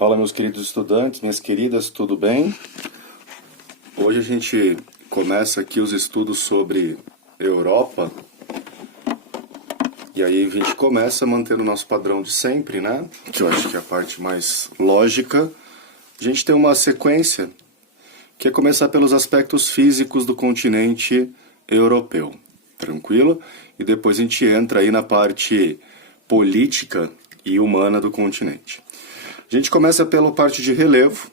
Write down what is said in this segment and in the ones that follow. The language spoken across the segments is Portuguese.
Fala, meus queridos estudantes, minhas queridas, tudo bem? Hoje a gente começa aqui os estudos sobre Europa. E aí a gente começa mantendo o nosso padrão de sempre, né? Que eu acho que é a parte mais lógica. A gente tem uma sequência que é começar pelos aspectos físicos do continente europeu. Tranquilo? E depois a gente entra aí na parte política e humana do continente. A gente começa pela parte de relevo,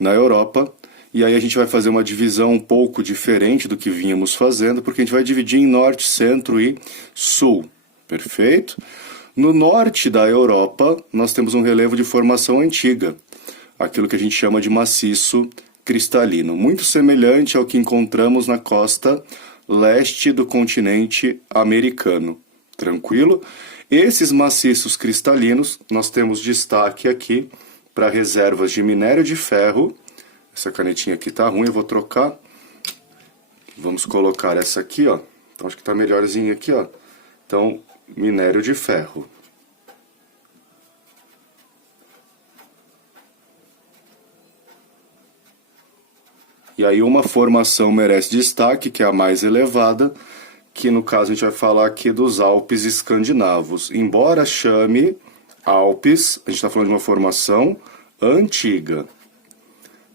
na Europa, e aí a gente vai fazer uma divisão um pouco diferente do que vínhamos fazendo, porque a gente vai dividir em norte, centro e sul. Perfeito? No norte da Europa, nós temos um relevo de formação antiga, aquilo que a gente chama de maciço cristalino, muito semelhante ao que encontramos na costa leste do continente americano. Tranquilo? Esses maciços cristalinos, nós temos destaque aqui para reservas de minério de ferro. Essa canetinha aqui tá ruim, eu vou trocar. Vamos colocar essa aqui, ó. Então acho que tá melhorzinho aqui, ó. Então, minério de ferro. E aí uma formação merece destaque, que é a mais elevada, que no caso a gente vai falar aqui dos Alpes escandinavos. Embora chame Alpes, a gente está falando de uma formação antiga.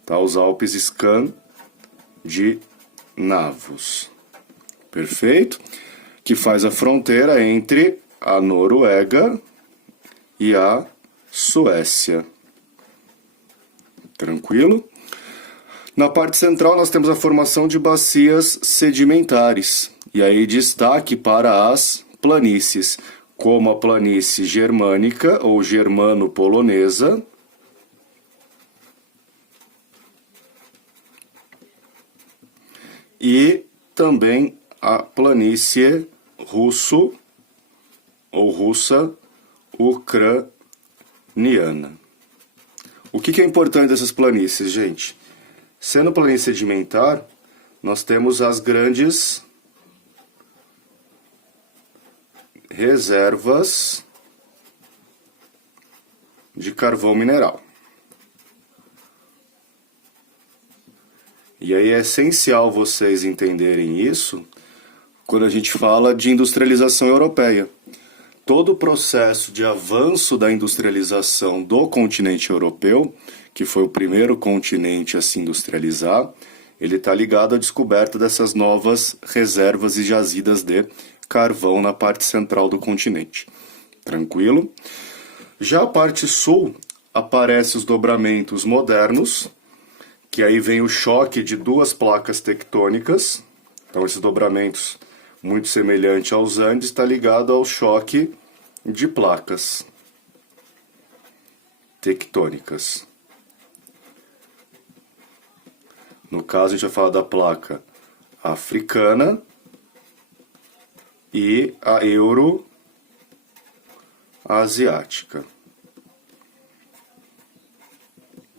Tá? Os Alpes escandinavos. Perfeito? Que faz a fronteira entre a Noruega e a Suécia. Tranquilo? Na parte central nós temos a formação de bacias sedimentares. E aí destaque para as planícies, como a planície germânica ou germano-polonesa, e também a planície russo ou russa ucraniana. O que é importante dessas planícies, gente? Sendo planície sedimentar, nós temos as grandes reservas de carvão mineral. E aí é essencial vocês entenderem isso quando a gente fala de industrialização europeia. Todo o processo de avanço da industrialização do continente europeu, que foi o primeiro continente a se industrializar, ele está ligado à descoberta dessas novas reservas e jazidas de carvão na parte central do continente. Tranquilo? Já a parte sul, aparecem os dobramentos modernos, que aí vem o choque de duas placas tectônicas. Então esses dobramentos, muito semelhante aos Andes, está ligado ao choque de placas tectônicas. No caso, a gente vai falar da placa africana e a euroasiática.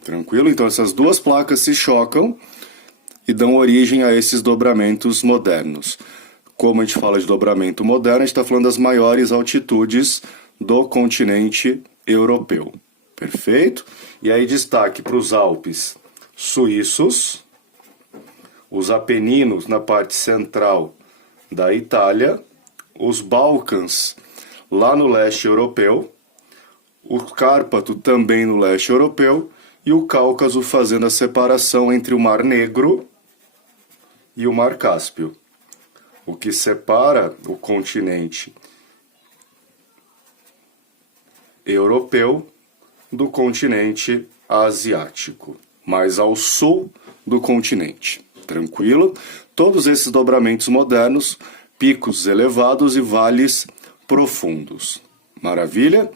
Tranquilo? Então essas duas placas se chocam e dão origem a esses dobramentos modernos. Como a gente fala de dobramento moderno, a gente está falando das maiores altitudes do continente europeu. Perfeito? E aí destaque para os Alpes suíços, os Apeninos na parte central da Itália, os Balcãs lá no leste europeu, o Cárpato também no leste europeu e o Cáucaso fazendo a separação entre o Mar Negro e o Mar Cáspio, o que separa o continente europeu do continente asiático, mais ao sul do continente. Tranquilo? Todos esses dobramentos modernos, picos elevados e vales profundos. Maravilha?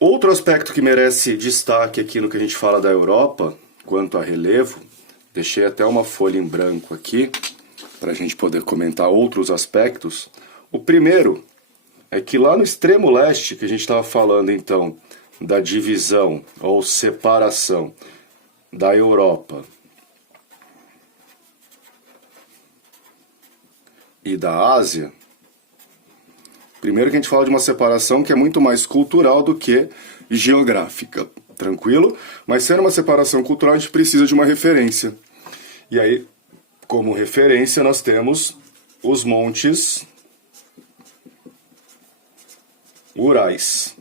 Outro aspecto que merece destaque aqui no que a gente fala da Europa, quanto a relevo, deixei até uma folha em branco aqui, para a gente poder comentar outros aspectos. O primeiro é que lá no extremo leste, que a gente estava falando então da divisão ou separação da Europa e da Ásia, Primeiro que a gente fala de uma separação que é muito mais cultural do que geográfica, tranquilo? Mas sendo uma separação cultural, a gente precisa de uma referência. E aí, como referência, nós temos os montes Urais,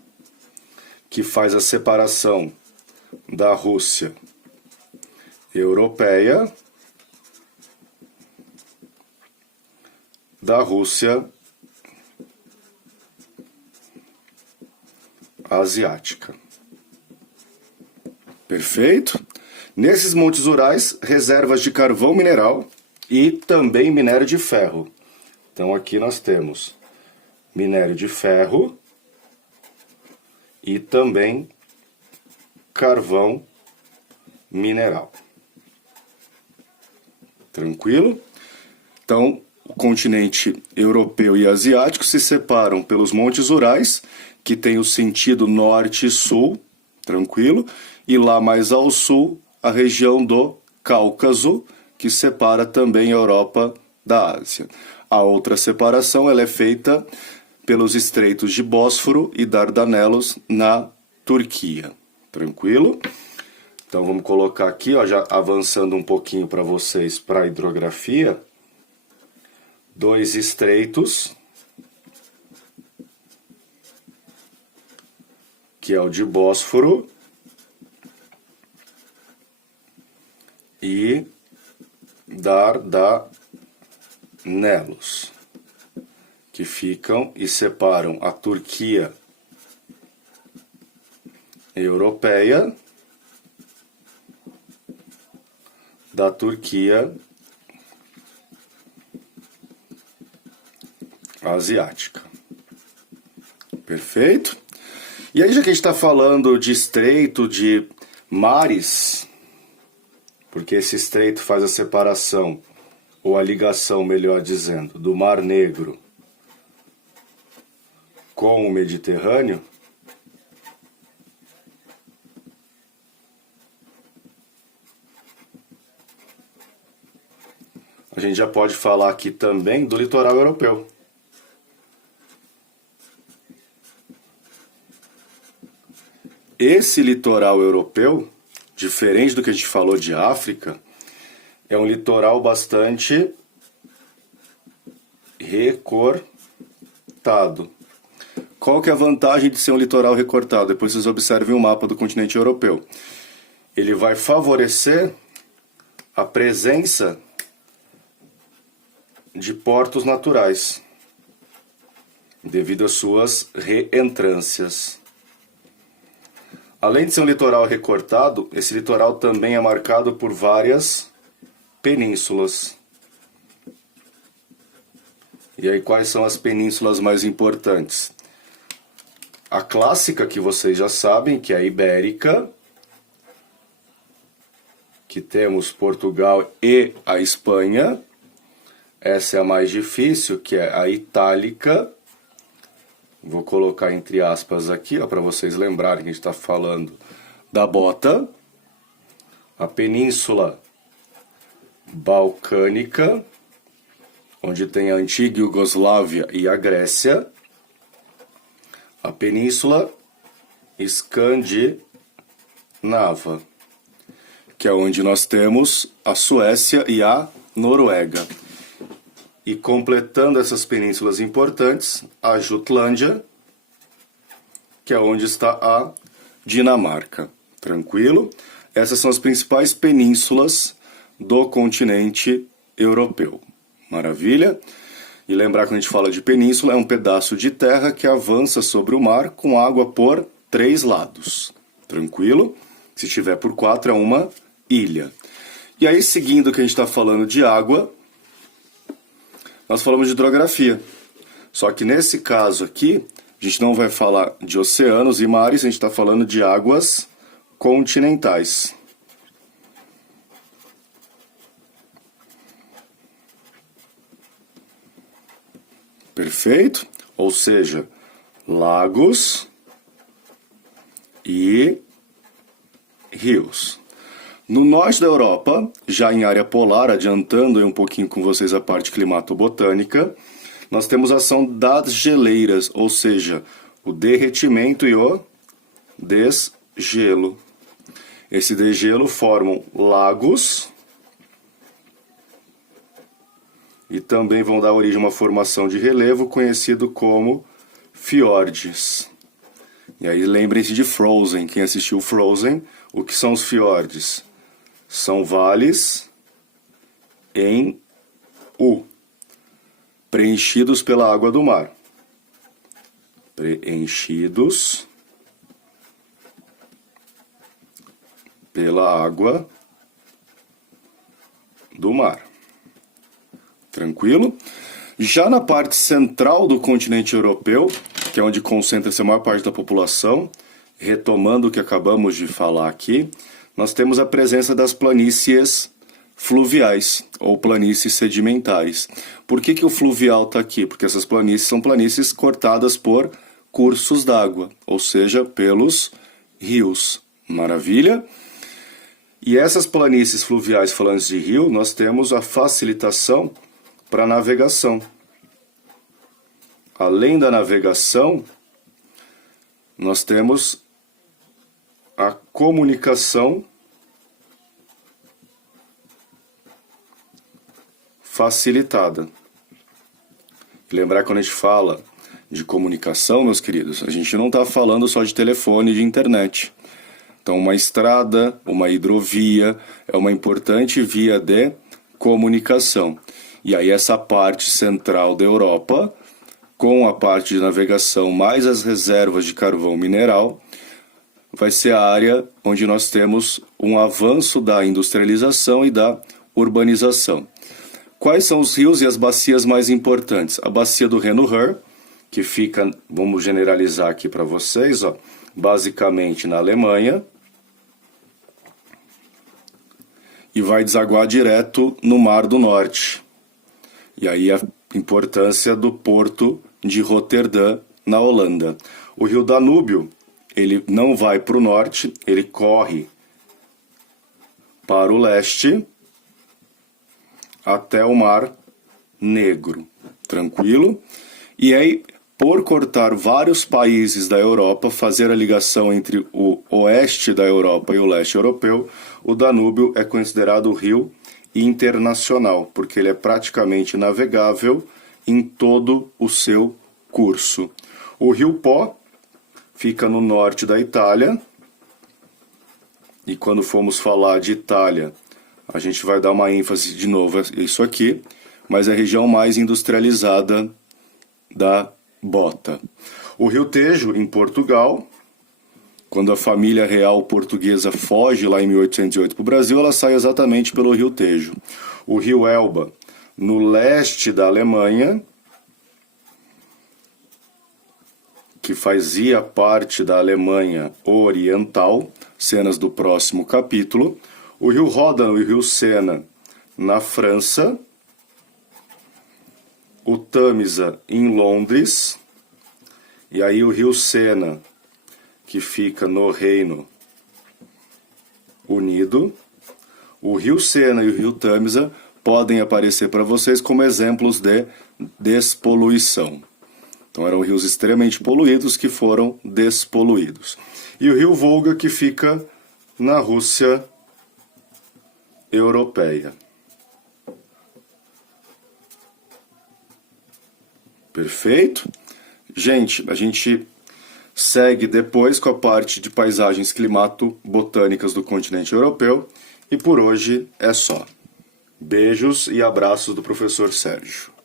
que faz a separação da Rússia europeia da Rússia asiática. Perfeito? Nesses montes Urais, reservas de carvão mineral e também minério de ferro. Então aqui nós temos minério de ferro e também carvão mineral. Tranquilo? Então, o continente europeu e asiático se separam pelos montes Urais, que tem o sentido norte e sul, tranquilo? E lá mais ao sul, a região do Cáucaso, que separa também a Europa da Ásia. A outra separação ela é feita pelos estreitos de Bósforo e Dardanelos na Turquia. Tranquilo? Então vamos colocar aqui, ó, já avançando um pouquinho para vocês para a hidrografia. Dois estreitos, que é o de Bósforo e Dardanelos, que ficam e separam a Turquia europeia da Turquia asiática. Perfeito? E aí, já que a gente está falando de estreito, de mares, porque esse estreito faz a separação, ou a ligação, melhor dizendo, do Mar Negro com o Mediterrâneo, a gente já pode falar aqui também do litoral europeu. Esse litoral europeu, diferente do que a gente falou de África, é um litoral bastante recortado. Qual que é a vantagem de ser um litoral recortado? Depois vocês observem o mapa do continente europeu. Ele vai favorecer a presença de portos naturais, devido às suas reentrâncias. Além de ser um litoral recortado, esse litoral também é marcado por várias penínsulas. E aí, quais são as penínsulas mais importantes? A clássica, que vocês já sabem, que é a Ibérica, que temos Portugal e a Espanha. Essa é a mais difícil, que é a Itálica. Vou colocar entre aspas aqui, para vocês lembrarem que a gente está falando da bota. A Península Balcânica, onde tem a antiga Iugoslávia e a Grécia. A Península Escandinava, que é onde nós temos a Suécia e a Noruega. E completando essas penínsulas importantes, a Jutlândia, que é onde está a Dinamarca. Tranquilo? Essas são as principais penínsulas do continente europeu. Maravilha? E lembrar que quando a gente fala de península, é um pedaço de terra que avança sobre o mar com água por 3 lados. Tranquilo? Se tiver por 4, é uma ilha. E aí, seguindo o que a gente está falando de água, nós falamos de hidrografia. Só que nesse caso aqui, a gente não vai falar de oceanos e mares, a gente está falando de águas continentais. Perfeito? Ou seja, lagos e rios. No norte da Europa, já em área polar, adiantando um pouquinho com vocês a parte climatobotânica, nós temos a ação das geleiras, ou seja, o derretimento e o desgelo. Esse degelo formam lagos e também vão dar origem a uma formação de relevo conhecido como fiordes. E aí lembrem-se de Frozen, quem assistiu Frozen, o que são os fiordes? São vales em U, preenchidos pela água do mar. Preenchidos pela água do mar. Tranquilo? Já na parte central do continente europeu, que é onde concentra-se a maior parte da população, retomando o que acabamos de falar aqui, nós temos a presença das planícies fluviais, ou planícies sedimentares. Por que o fluvial está aqui? Porque essas planícies são planícies cortadas por cursos d'água, ou seja, pelos rios. Maravilha? E essas planícies fluviais, falando de rio, nós temos a facilitação para a navegação. Além da navegação, nós temos a comunicação facilitada. Lembrar que quando a gente fala de comunicação, meus queridos, a gente não está falando só de telefone e de internet. Então, uma estrada, uma hidrovia, é uma importante via de comunicação. E aí essa parte central da Europa, com a parte de navegação mais as reservas de carvão mineral, vai ser a área onde nós temos um avanço da industrialização e da urbanização. Quais são os rios e as bacias mais importantes? A bacia do Reno-Ruhr, que fica, vamos generalizar aqui para vocês, ó, basicamente na Alemanha, e vai desaguar direto no Mar do Norte. E aí a importância do porto de Roterdã, na Holanda. O rio Danúbio, ele não vai para o norte, ele corre para o leste até o Mar Negro. Tranquilo? E aí, por cortar vários países da Europa, fazer a ligação entre o oeste da Europa e o leste europeu, o Danúbio é considerado o rio internacional, porque ele é praticamente navegável em todo o seu curso. O rio Pó fica no norte da Itália, e quando formos falar de Itália, a gente vai dar uma ênfase de novo a isso aqui, mas é a região mais industrializada da bota. O rio Tejo, em Portugal, quando a família real portuguesa foge lá em 1808 para o Brasil, ela sai exatamente pelo rio Tejo. O rio Elba, no leste da Alemanha, que fazia parte da Alemanha Oriental, cenas do próximo capítulo. O rio Ródano e o rio Sena, na França. O Tâmisa, em Londres. E aí o rio Sena, que fica no Reino Unido. O rio Sena e o rio Tâmisa podem aparecer para vocês como exemplos de despoluição. Então eram rios extremamente poluídos que foram despoluídos. E o rio Volga, que fica na Rússia europeia. Perfeito? Gente, a gente segue depois com a parte de paisagens climato-botânicas do continente europeu. E por hoje é só. Beijos e abraços do professor Sérgio.